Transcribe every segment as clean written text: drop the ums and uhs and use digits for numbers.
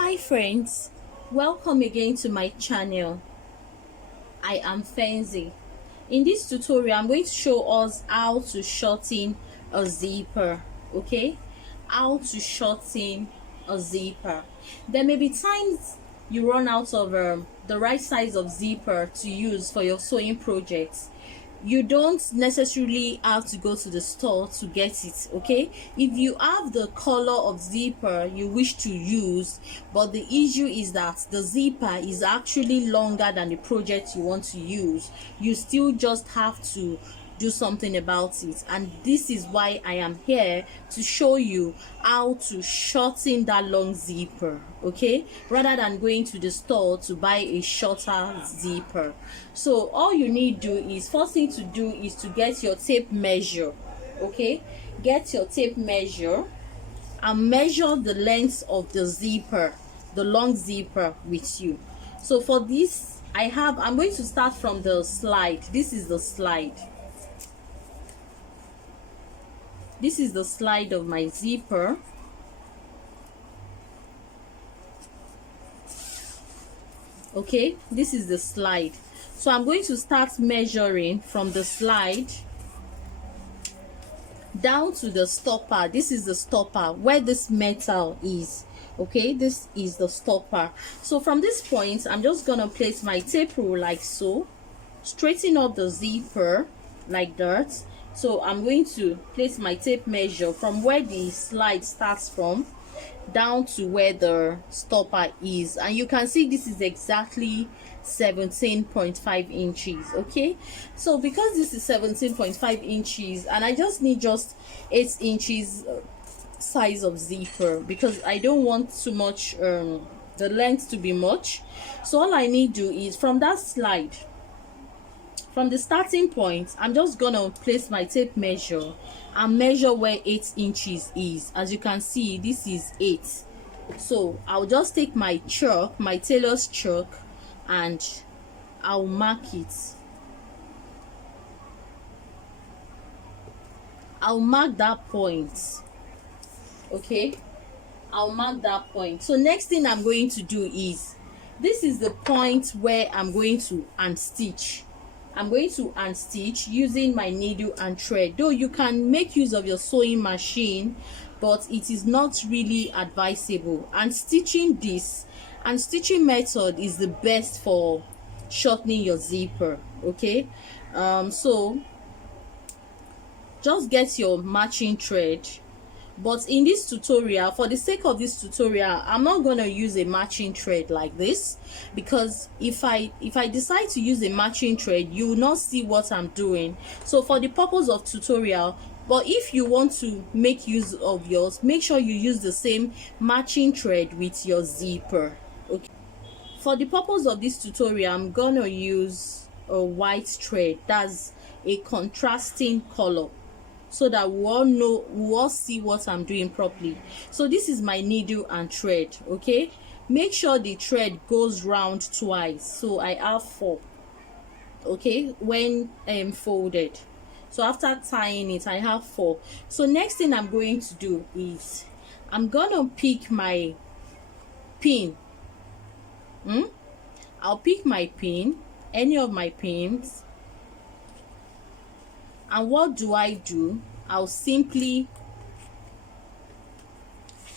Hi friends, welcome again to my channel. I am Fenzi. In this tutorial, I'm going to show us how to shorten a zipper. Okay, how to shorten a zipper. There may be times you run out of the right size of zipper to use for your sewing projects. You don't necessarily have to go to the store to get it. Okay, if you have the color of zipper you wish to use, but the issue is that the zipper is actually longer than the project you want to use, you still just have to do something about it. And this is why I am here to show you how to shorten that long zipper, okay, rather than going to the store to buy a shorter zipper. So all you need to do is, first thing to do is to get your tape measure. Okay, get your tape measure and measure the length of the zipper, the long zipper with you. So for this I'm going to start from the slide. This is the slide. This is the slide of my zipper. Okay, this is the slide. So I'm going to start measuring from the slide down to the stopper. This is the stopper where this metal is. Okay, this is the stopper. So from this point, I'm just gonna place my tape rule like so, straighten up the zipper like that. So I'm going to place my tape measure from where the slide starts from down to where the stopper is, and you can see this is exactly 17.5 inches. Okay, so because this is 17.5 inches and I just need just 8 inches size of zipper, because I don't want too much the length to be much. So all I need to do is from that slide, from the starting point, I'm just gonna place my tape measure and measure where 8 inches is. As you can see, this is 8. So I'll just take my chalk, my tailor's chalk, and I'll mark it. I'll mark that point. Okay, I'll mark that point. So next thing I'm going to do is, this is the point where I'm going to unstitch. I'm going to unstitch using my needle and thread. Though you can make use of your sewing machine, but it is not really advisable. And stitching method is the best for shortening your zipper. Okay, so just get your matching thread. But in this tutorial, for the sake of this tutorial, I'm not going to use a matching thread like this, because if I decide to use a matching thread, you will not see what I'm doing. So for the purpose of tutorial, but if you want to make use of yours, make sure you use the same matching thread with your zipper. Okay, for the purpose of this tutorial, I'm gonna use a white thread, that's a contrasting color, so that we all see what I'm doing properly. So this is my needle and thread. Okay, make sure the thread goes round twice, so I have 4. Okay, when folded. So after tying it, I have 4. So next thing I'm going to do is, I'm gonna pick my pin. I'll pick my pin, any of my pins. And what do? I'll simply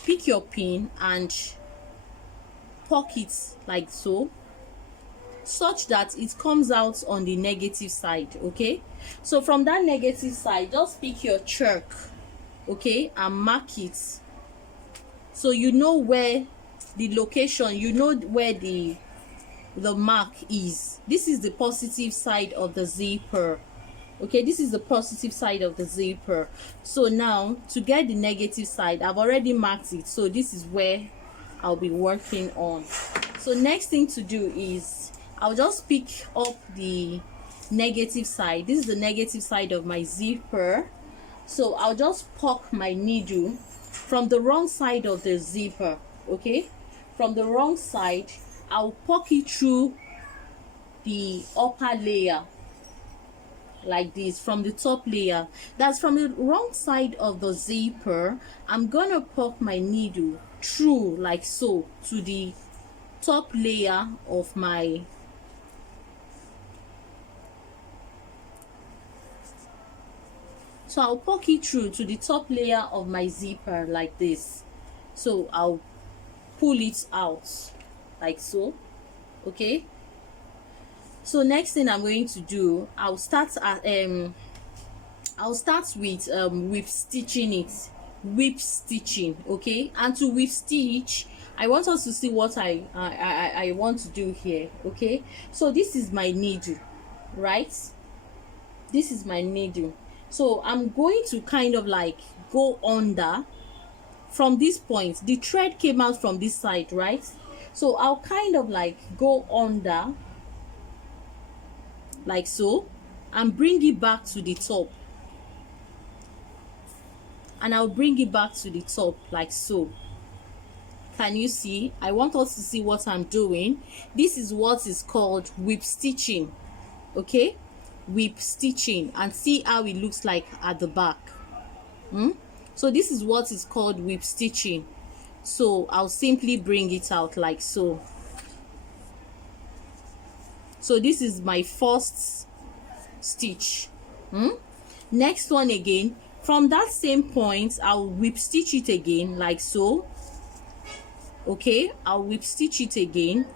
pick your pin and poke it like so, such that it comes out on the negative side. Okay, so from that negative side, just pick your chalk, okay, and mark it, so you know where the location, you know where the mark is. This is the positive side of the zipper. Okay, this is the positive side of the zipper. So now to get the negative side, I've already marked it, so this is where I'll be working on. So next thing to do is, I'll just pick up the negative side. This is the negative side of my zipper. So I'll just poke my needle from the wrong side of the zipper. Okay, from the wrong side, I'll poke it through the upper layer like this, from the top layer. That's from the wrong side of the zipper. I'm gonna poke my needle through like so to the top layer of my I'll poke it through to the top layer of my zipper like this. So I'll pull it out like so. Okay, so next thing I'm going to do, I'll start with whip stitching it. Whip stitching. Okay, and to whip stitch, I want us to see what I want to do here. Okay, so this is my needle, right? This is my needle. So I'm going to kind of like go under from this point. The thread came out from this side, right? So I'll kind of like go under like so and bring it back to the top, and I'll bring it back to the top like so. Can you see? I want us to see what I'm doing. This is what is called whip stitching. Okay, whip stitching, and see how it looks like at the back. So this is what is called whip stitching. So I'll simply bring it out like so. So this is my first stitch. Next one again, from that same point I'll whip stitch it again like so. Okay, I'll whip stitch it again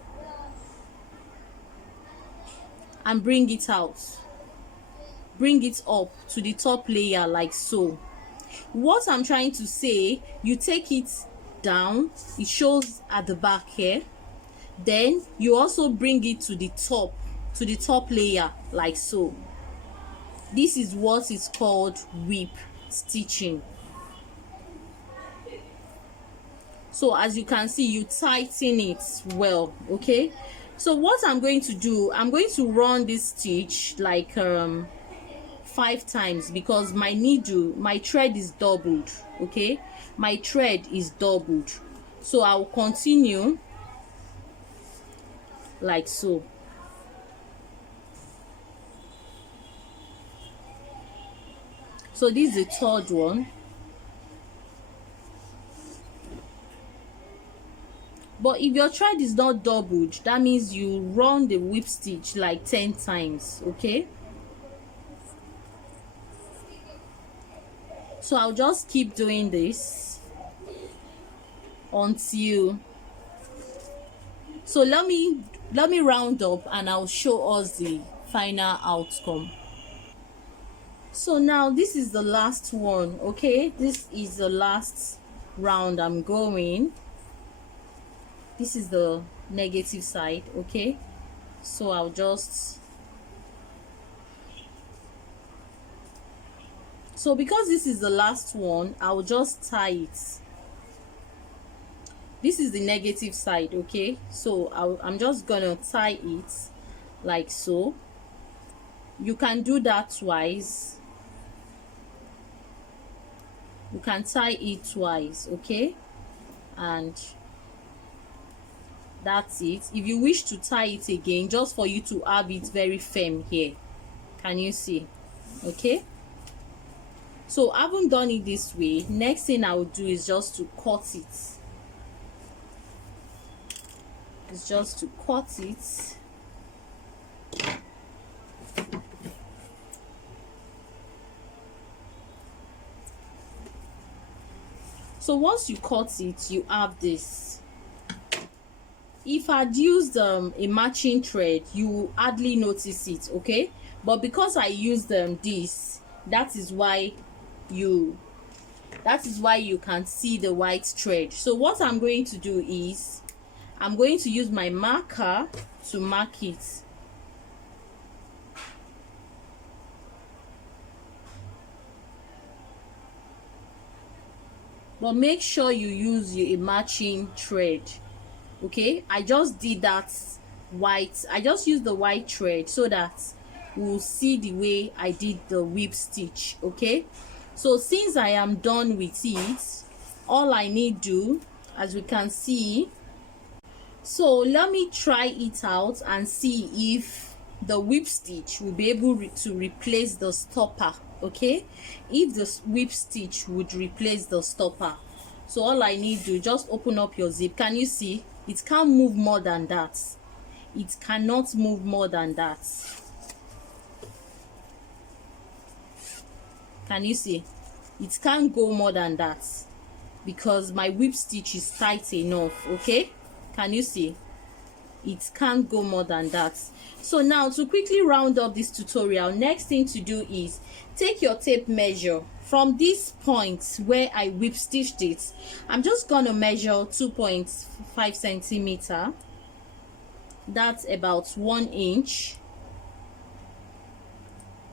and bring it out, bring it up to the top layer like so. What I'm trying to say, you take it down, it shows at the back here, then you also bring it to the top layer like so. This is what is called whip stitching. So as you can see, you tighten it well. Okay, so what I'm going to do, I'm going to run this stitch like 5 times, because my needle, my thread is doubled. Okay, my thread is doubled, so I'll continue like so. So this is the third one. But if your thread is not doubled, that means you run the whip stitch like 10 times. Okay, so I'll just keep doing this until, so let me round up and I'll show us the final outcome. So now this is the last one. Okay, this is the last round I'm going. This is the negative side. Okay, so I'll just, so because this is the last one, I'll just tie it. This is the negative side. Okay, so I'm just gonna tie it like so. You can do that twice. You can tie it twice. Okay, and that's it. If you wish to tie it again, just for you to have it very firm here. Can you see? Okay, so I haven't done it this way. Next thing I will do is just to cut it. It's just to cut it. So once you cut it, you have this. If I'd used a matching thread, you hardly notice it. Okay, but because I used this, that is why you can see the white thread. So what I'm going to do is, I'm going to use my marker to mark it. But make sure you use a matching thread. Okay, I just did that white, I just used the white thread so that we'll see the way I did the whip stitch. Okay, so since I am done with it, all I need do, as we can see, so let me try it out and see if the whip stitch will be able to replace the stopper. Okay, if the whip stitch would replace the stopper. So all I need to just open up your zip. Can you see? It can't move more than that. It cannot move more than that. Can you see? It can't go more than that because my whip stitch is tight enough. Okay, can you see? It can't go more than that. So now, to quickly round up this tutorial, next thing to do is take your tape measure from this point where I whip stitched it. I'm just gonna measure 2.5 centimeter. That's about 1 inch.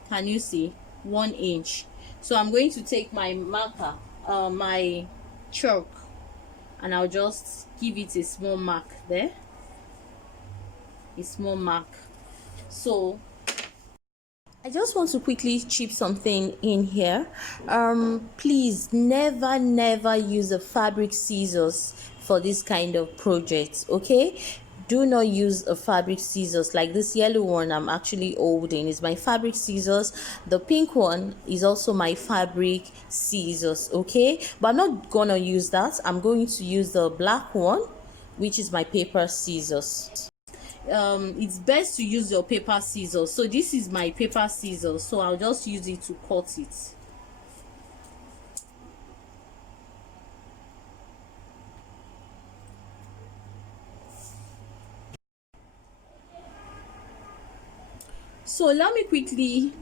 Can you see? 1 inch. So I'm going to take my marker, my chalk, and I'll just give it a small mark there. A small mark. So I just want to quickly chip something in here. Please never use a fabric scissors for this kind of project. Okay, do not use a fabric scissors. Like this yellow one I'm actually holding is my fabric scissors. The pink one is also my fabric scissors. Okay, but I'm not gonna use that. I'm going to use the black one, which is my paper scissors. It's best to use your paper scissors. So this is my paper scissors, so I'll just use it to cut it. So let me quickly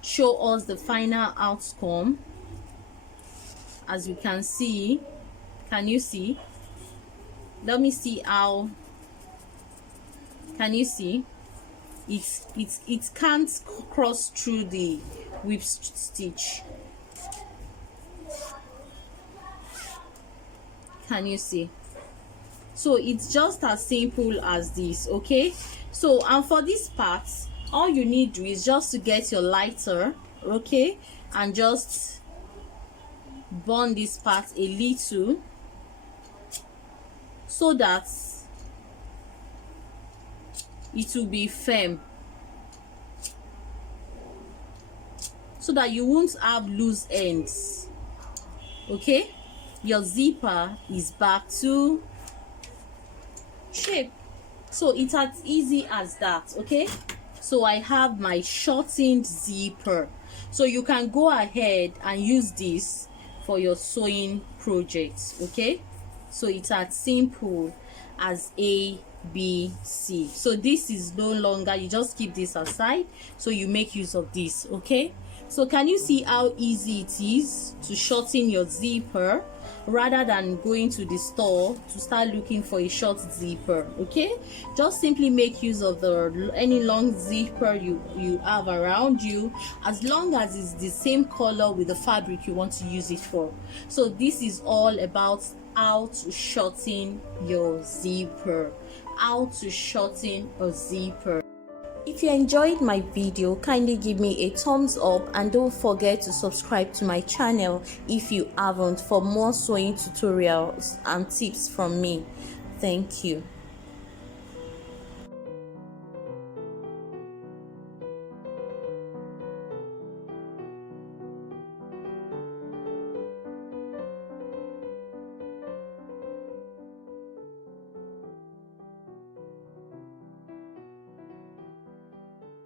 show us the final outcome. As you can see, can you see? Let me see how. Can you see? It can't cross through the whip stitch. Can you see? So it's just as simple as this. Okay, so and for this part, all you need to do is just to get your lighter, okay, and just burn this part a little so that it will be firm, so that you won't have loose ends. Okay, your zipper is back to shape. So it's as easy as that. Okay, so I have my shortened zipper. So you can go ahead and use this for your sewing projects. Okay, so it's as simple as ABC. So this is no longer, you just keep this aside, so you make use of this. Okay, so can you see how easy it is to shorten your zipper rather than going to the store to start looking for a short zipper? Okay, just simply make use of the any long zipper you have around you, as long as it's the same color with the fabric you want to use it for. So this is all about how to shorten your zipper, how to shorten a zipper. If you enjoyed my video, kindly give me a thumbs up and don't forget to subscribe to my channel if you haven't, for more sewing tutorials and tips from me. Thank you.